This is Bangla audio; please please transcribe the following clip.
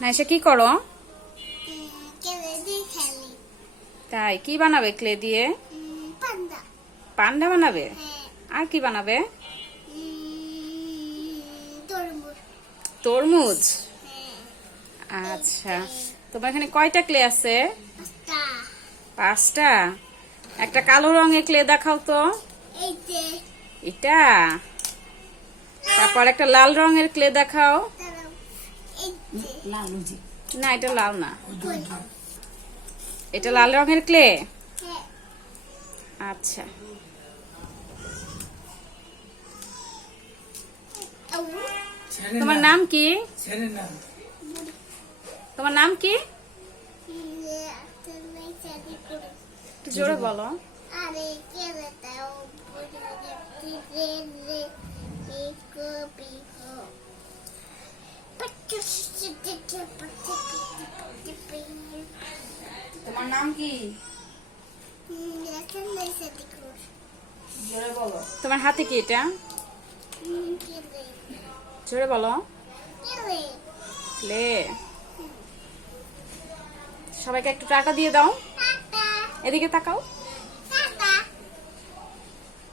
নাইসা কি করো? কেলে দিয়ে খেলি। তাই কি বানাবে ক্লে দিয়ে? পান্ডা। পান্ডা বানাবে? হ্যাঁ। আর কি বানাবে? তরমুজ। তরমুজ? হ্যাঁ। আচ্ছা, তোমার এখানে কয়টা ক্লে আছে? পাস্তা। 5টা। একটা কালো রঙের ক্লে দেখাও তো। এই যে এটা। তারপর একটা লাল রঙের ক্লে দেখাও। দাঁড়াও, এই যে না, এটা লাল না, কই? এটা লাল রঙের ক্লে। হ্যাঁ। আচ্ছা, আউ, তোমার নাম কি? তোমার নাম কি? তুমি শাদি করো। একটু জোরে বলো। আরে কেলে দাও বুঝে রে রে পিকো পিকো। পট্টু শিটে পট্টু পিকো। তোমার নাম কি? এখন নাই শাদি করো। জোরে বলো। তোমার হাতে কি এটা? কেলে জোরে বলো। কেলে ক্লে। সবাইকে একটু টাকা দিয়ে দাও। টাটা। এদিকে তাকাও।